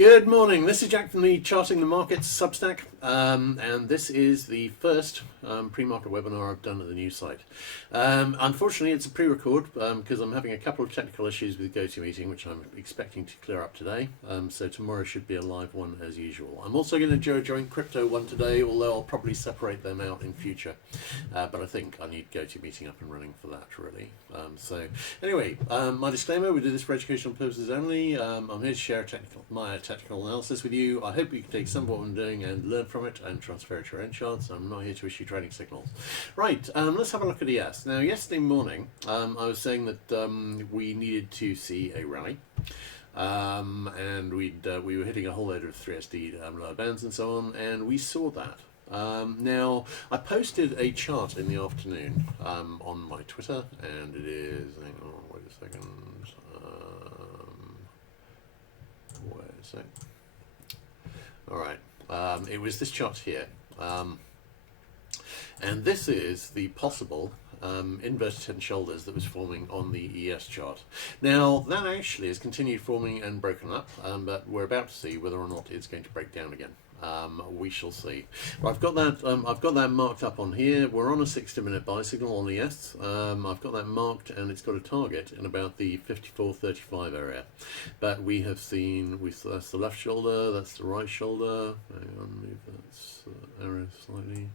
Good morning, this is Jack from the Charting the Markets Substack, and this is the first pre-market webinar I've done at the new site. Unfortunately, it's a pre-record because I'm having a couple of technical issues with GoToMeeting, which I'm expecting to clear up today, so tomorrow should be a live one as usual. I'm also going to join Crypto one today, although I'll probably separate them out in future, but I think I need GoToMeeting up and running for that, really. So anyway, my disclaimer, we do this for educational purposes only. I'm here to share my technical analysis with you. I hope you can take some of what I'm doing and learn from it and transfer it to your own charts. I'm not here to issue trading signals. Right, let's have a look at ES. Now, yesterday morning, I was saying that we needed to see a rally. And we were hitting a whole load of 3SD lower bands and so on, and we saw that. Now, I posted a chart in the afternoon on my Twitter, and it is, hang on, wait a second, wait a sec. Alright, it was this chart here, and this is the possible inverted head and shoulders that was forming on the ES chart. Now, that actually has continued forming and broken up, but we're about to see whether or not it's going to break down again. We shall see. Well, I've got that marked up on here. We're on a 60-minute buy signal on ES. I've got that marked, and it's got a target in about the 54.35 area. But we have seen, that's the left shoulder, that's the right shoulder. Hang on, move that arrow slightly.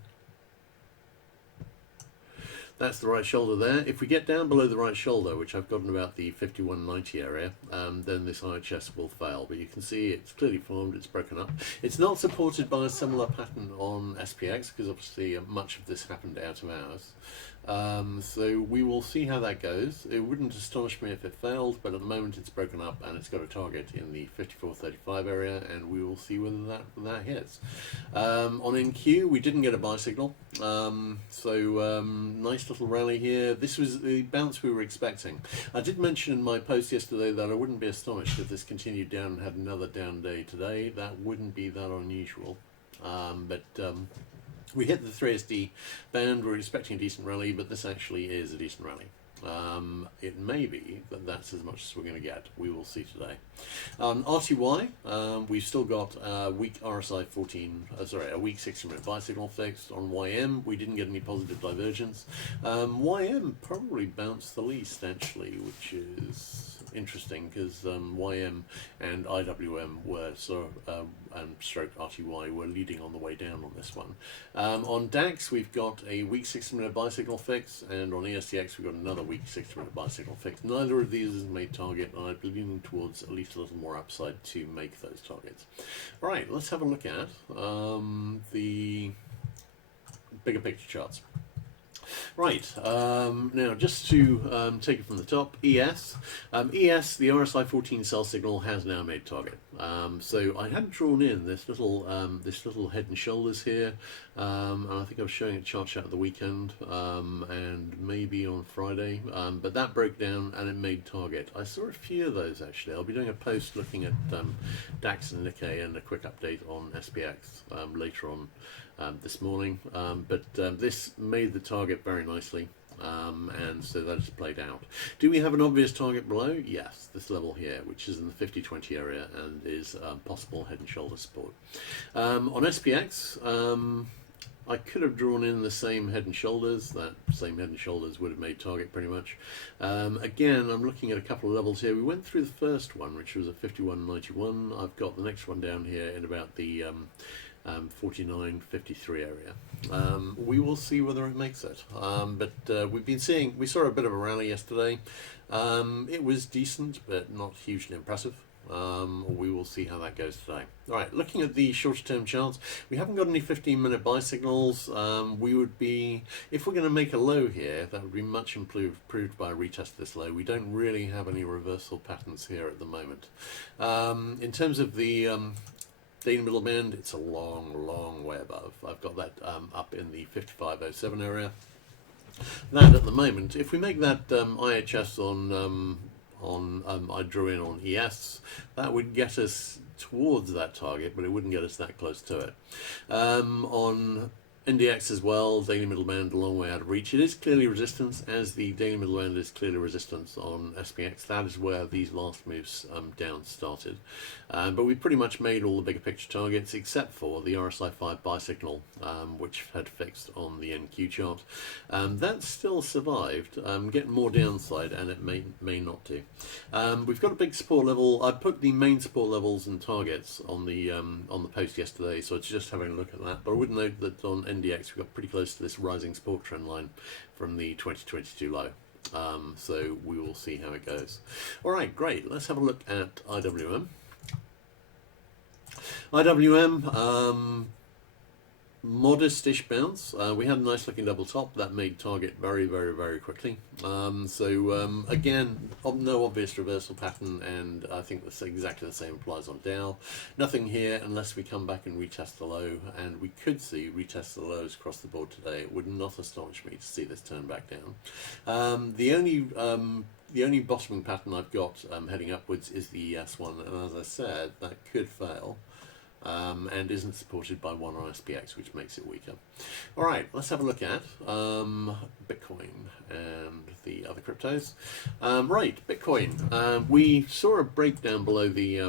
That's the right shoulder there. If we get down below the right shoulder, which I've gotten about the 51.90 area, then this IHS will fail. But you can see it's clearly formed, it's broken up. It's not supported by a similar pattern on SPX, because obviously much of this happened out of hours. So we will see how that goes. It wouldn't astonish me if it failed, but at the moment it's broken up and it's got a target in the 54.35 area, and we will see whether that hits. On NQ, we didn't get a buy signal, so nice little rally here. This was the bounce we were expecting. I did mention in my post yesterday that I wouldn't be astonished if this continued down and had another down day today. That wouldn't be that unusual, but we hit the 3SD band. We're expecting a decent rally, but this actually is a decent rally. It may be that that's as much as we're going to get. We will see today. RTY, we've still got a weak RSI 14, a weak 60-minute buy signal fixed. On YM, we didn't get any positive divergence. YM probably bounced the least, actually, which is interesting because YM and IWM were and stroke RTY were leading on the way down on this one. On DAX, we've got a weak 60-minute buy signal fix, and on ESTX, we've got another weak 60-minute buy signal fix. Neither of these has made target, and I'd be leaning towards at least a little more upside to make those targets. All right, let's have a look at the bigger picture charts. Right, now just to take it from the top, ES, the RSI 14 sell signal has now made target. So I had drawn in this little head and shoulders here, and I think I was showing a chart at the weekend, and maybe on Friday, but that broke down and it made target. I saw a few of those actually. I'll be doing a post looking at DAX and Nikkei and a quick update on SPX later on this morning, but this made the target very nicely, and so that has played out. Do we have an obvious target below? Yes, this level here, which is in the 50-20 area and is possible head and shoulder support. On SPX, I could have drawn in the same head and shoulders. That same head and shoulders would have made target pretty much. Again, I'm looking at a couple of levels here. We went through the first one, which was a 51.91. I've got the next one down here in about the 49.53 area. We will see whether it makes it. But we saw a bit of a rally yesterday. It was decent, but not hugely impressive. We will see how that goes today. All right, looking at the shorter term charts, we haven't got any 15-minute buy signals. We would be, if we're going to make a low here, that would be much improved by a retest of this low. We don't really have any reversal patterns here at the moment. In terms of the daily middle band, it's a long way above. I've got that up in the 55.07 area. That at the moment, if we make that IHS I drew in on ES, that would get us towards that target, but it wouldn't get us that close to it. On NDX as well, daily middle band a long way out of reach. It is clearly resistance, as the daily middle band is clearly resistance on SPX. That is where these last moves down started. But we pretty much made all the bigger picture targets except for the RSI 5 buy signal, which had fixed on the NQ chart. That still survived, getting more downside, and it may not do. We've got a big support level. I put the main support levels and targets on the post yesterday, so it's just having a look at that. But I would note that on NDX we got pretty close to this rising support trend line from the 2022 low. So we will see how it goes. All right, great. Let's have a look at IWM. IWM, modest-ish bounce. We had a nice looking double top that made target very, very, very quickly. Again, no obvious reversal pattern, and I think that's exactly the same applies on Dow. Nothing here unless we come back and retest the low, and we could see retest the lows across the board today. It would not astonish me to see this turn back down. The only bottoming pattern I've got heading upwards is the ES one, and as I said, that could fail. And isn't supported by one on SPX, which makes it weaker. All right, let's have a look at Bitcoin and the other cryptos. Right, Bitcoin. We saw a breakdown below the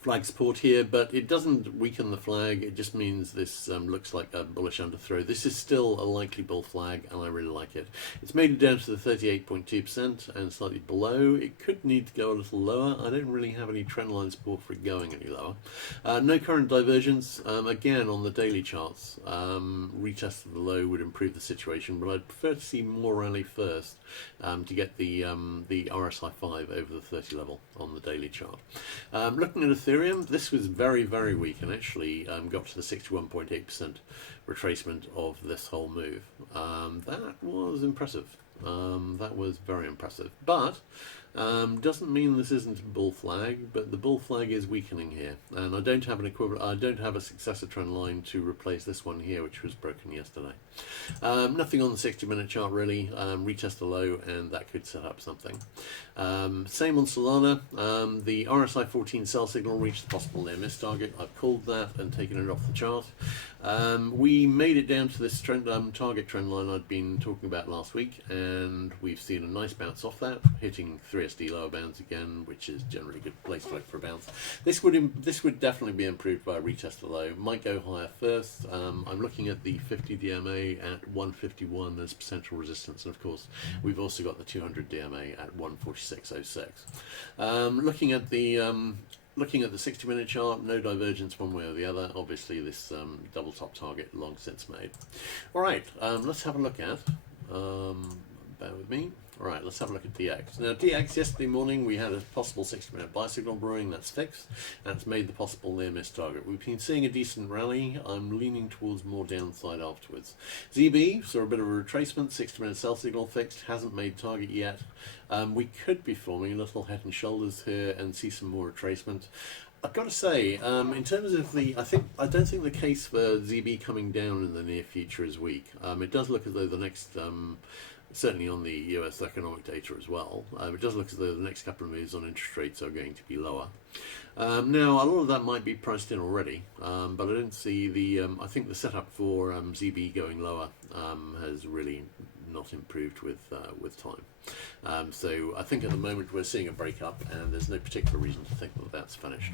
flag support here, but it doesn't weaken the flag. It just means this looks like a bullish underthrow. This is still a likely bull flag, and I really like it. It's made it down to the 38.2% and slightly below. It could need to go a little lower. I don't really have any trendline support for it going any lower. No current divergence. Again, on the daily charts, retest of the low would improve the situation, but I'd prefer to see more rally first to get the RSI 5 over the 30 level on the daily chart. Looking at Ethereum, this was very, very weak, and actually got to the 61.8% retracement of this whole move. That was impressive. That was very impressive. But doesn't mean this isn't a bull flag, but the bull flag is weakening here, and I don't have an equivalent. I don't have a successor trend line to replace this one here, which was broken yesterday. Nothing on the 60-minute chart really. Retest the low, and that could set up something. Same on Solana. The RSI 14 sell signal reached the possible near miss target. I've called that and taken it off the chart. We made it down to this trend target trend line I'd been talking about last week, and we've seen a nice bounce off that, hitting 3SD lower bounds again, which is generally a good place to look for a bounce. This would definitely be improved by a retest of the low. Might go higher first. I'm looking at the 50 DMA at 151 as potential resistance, and of course we've also got the 200 DMA at 146.06. Looking at the 60-minute chart, no divergence one way or the other. Obviously, this double top target long since made. All right, let's have a look at. Bear with me. All right, let's have a look at DX. Now, DX, yesterday morning, we had a possible 60-minute buy signal brewing. That's fixed. That's made the possible near-miss target. We've been seeing a decent rally. I'm leaning towards more downside afterwards. ZB saw a bit of a retracement. 60-minute sell signal fixed. Hasn't made target yet. We could be forming a little head and shoulders here and see some more retracement. I've got to say, in terms of I don't think the case for ZB coming down in the near future is weak. It does look as though the next, certainly on the US economic data as well, it does look as though the next couple of moves on interest rates are going to be lower. Now, a lot of that might be priced in already, but I don't see I think the setup for ZB going lower has really not improved with time. So I think at the moment we're seeing a breakup, and there's no particular reason to think that that's finished.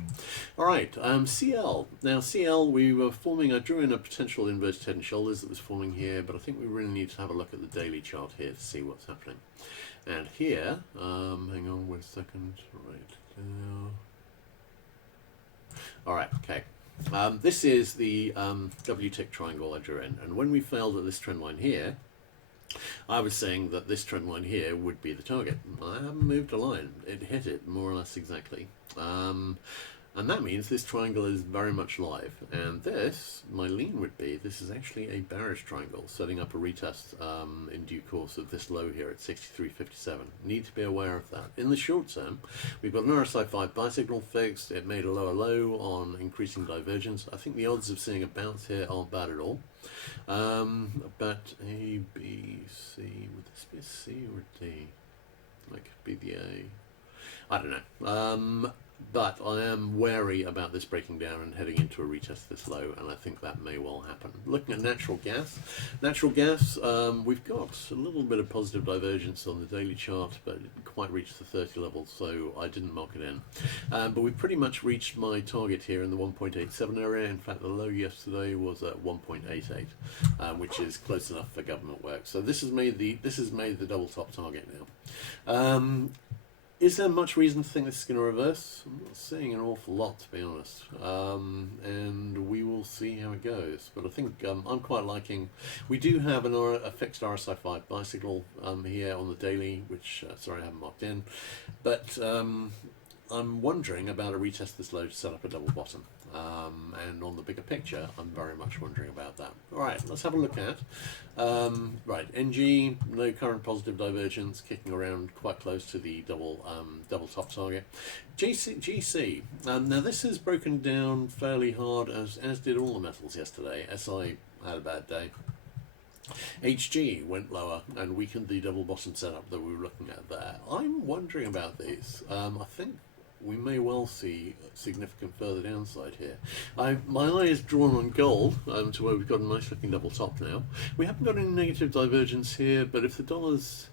All right, CL. Now CL, we were forming. I drew in a potential inverted head and shoulders that was forming here, but I think we really need to have a look at the daily chart here to see what's happening. And here, hang on 1 second. Right now. All right, okay. This is the W-tick triangle I drew in, and when we failed at this trend line here, I was saying that this trend line here would be the target. I haven't moved a line. It hit it more or less exactly. And that means this triangle is very much live. And this, my lean would be, this is actually a bearish triangle, setting up a retest in due course of this low here at 63.57. Need to be aware of that. In the short term, we've got an RSI 5 buy signal fixed. It made a lower low on increasing divergence. I think the odds of seeing a bounce here aren't bad at all. But A, B, C, would this be a C or a D? That could be the A. I don't know. But I am wary about this breaking down and heading into a retest this low, and I think that may well happen. Looking at natural gas, we've got a little bit of positive divergence on the daily chart, but it didn't quite reach the 30 level, so I didn't mark it in. But we've pretty much reached my target here in the 1.87 area. In fact, the low yesterday was at 1.88, which is close enough for government work. So this has made the double top target now. Is there much reason to think this is going to reverse? I'm not seeing an awful lot, to be honest. And we will see how it goes. But I think I'm quite liking... We do have a fixed RSI 5 buy signal here on the daily, which, sorry, I haven't marked in. But I'm wondering about a retest this low to set up a double bottom. And on the bigger picture, I'm very much wondering about that. All right, let's have a look at right, NG, no current positive divergence, kicking around quite close to the double top target. GC, now this is broken down fairly hard, as did all the metals yesterday. SI had a bad day. HG went lower and weakened the double bottom setup that we were looking at there. I'm wondering about these. I think we may well see significant further downside here. My eye is drawn on gold, to where we've got a nice looking double top now. We haven't got any negative divergence here, but if the dollar's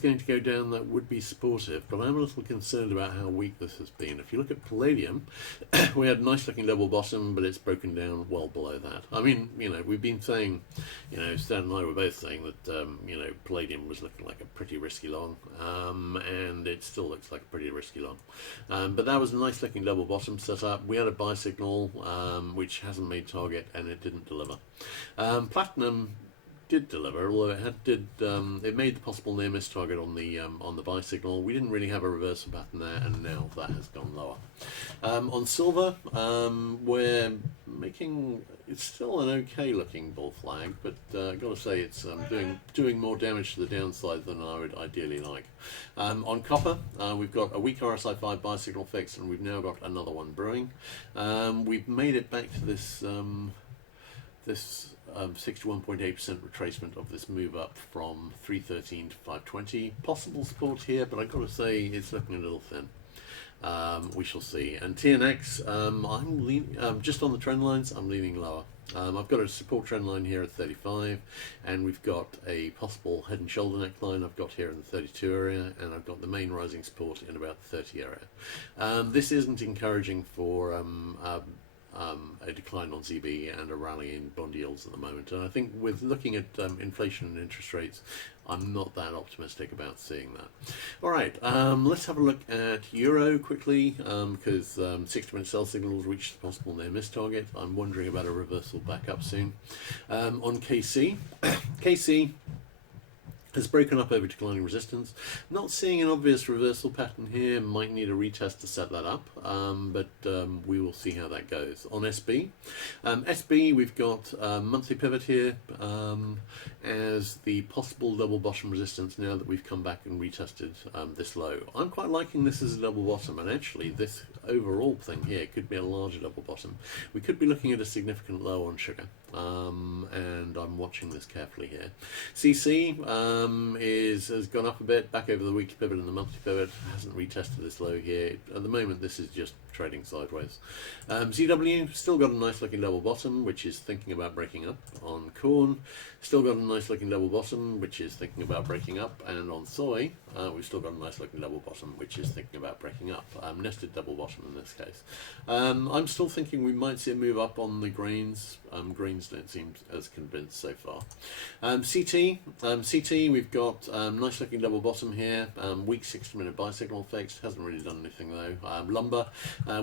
going to go down, that would be supportive, but I'm a little concerned about how weak this has been. If you look at palladium, we had a nice looking double bottom, but it's broken down well below that. I mean, we've been saying, Stan and I were both saying that, palladium was looking like a pretty risky long, and it still looks like a pretty risky long. But that was a nice looking double bottom set up. We had a buy signal, which hasn't made target, and it didn't deliver. Platinum did deliver, although it made the possible near miss target on the buy signal. We didn't really have a reversal pattern there, and now that has gone lower. On silver, we're making, it's still an okay looking bull flag, but I've got to say it's doing more damage to the downside than I would ideally like. On copper, we've got a weak RSI 5 buy signal fixed, and we've now got another one brewing. We've made it back to this 61.8% retracement of this move up from 313 to 520. Possible support here, but I've got to say it's looking a little thin. We shall see. And TNX, I'm leaning, just on the trend lines, I'm leaning lower. I've got a support trend line here at 35, and we've got a possible head and shoulder neckline I've got here in the 32 area, and I've got the main rising support in about the 30 area. This isn't encouraging for a decline on ZB and a rally in bond yields at the moment, and I think with looking at inflation and interest rates, I'm not that optimistic about seeing that. All right, let's have a look at Euro quickly, because 60-minute sell signals reached the possible near miss target. I'm wondering about a reversal back up soon. On KC, KC has broken up over declining resistance. Not seeing an obvious reversal pattern here, might need a retest to set that up, but we will see how that goes. On SB, we've got a monthly pivot here as the possible double bottom resistance now that we've come back and retested this low. I'm quite liking this as a double bottom, and actually this overall thing here could be a larger double bottom. We could be looking at a significant low on sugar, and I'm watching this carefully here. CC has gone up a bit, back over the weekly pivot and the monthly pivot, hasn't retested this low here. At the moment this is just trading sideways. ZW still got a nice looking double bottom, which is thinking about breaking up. On corn, still got a nice looking double bottom, which is thinking about breaking up. And on soy, we've still got a nice looking double bottom, which is thinking about breaking up. Nested double bottom in this case. I'm still thinking we might see a move up on the grains. Grains don't seem as convinced so far. CT, we've got nice looking double bottom here. Weak 60-minute buy signal fixed, hasn't really done anything though. Lumber,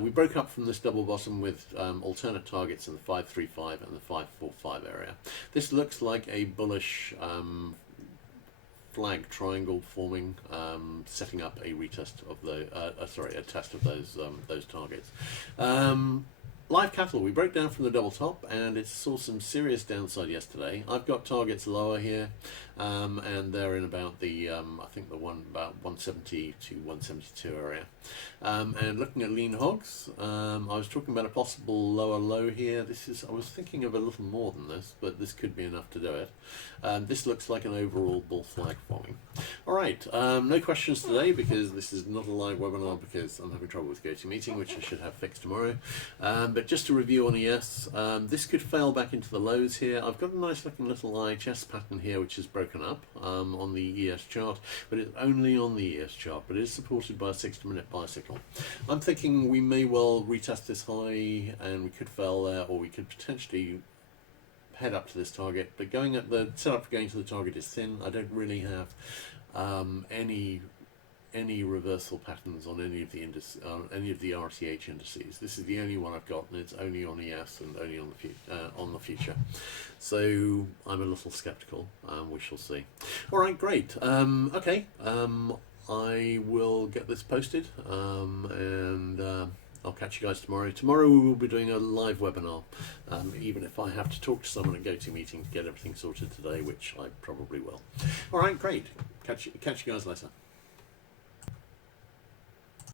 we broke up from this double bottom with alternate targets in the 535 and the 545 area. This looks like a bullish flag triangle forming, setting up a retest of the a test of those targets. live cattle, we broke down from the double top and it saw some serious downside yesterday. I've got targets lower here, and they're in about the I think the one about 170 to 172 area. And looking at lean hogs, I was talking about a possible lower low here. I was thinking of a little more than this, but this could be enough to do it. This looks like an overall bull flag forming. All right, no questions today because this is not a live webinar because I'm having trouble with GoToMeeting, which I should have fixed tomorrow. But just to review on ES, this could fail back into the lows here. I've got a nice looking little IHS pattern here which is broken up on the ES chart, but it's only on the ES chart, but it is supported by a 60-minute bicycle. I'm thinking we may well retest this high and we could fail there, or we could potentially head up to this target, but the setup for going to the target is thin. I don't really have any reversal patterns on any of the RTH indices. This is the only one I've got, and it's only on ES and only on the future. So I'm a little skeptical. We shall see. All right, great. Okay, I will get this posted, and I'll catch you guys tomorrow. Tomorrow we will be doing a live webinar, even if I have to talk to someone at GoToMeeting to get everything sorted today, which I probably will. All right, great. Catch you guys later.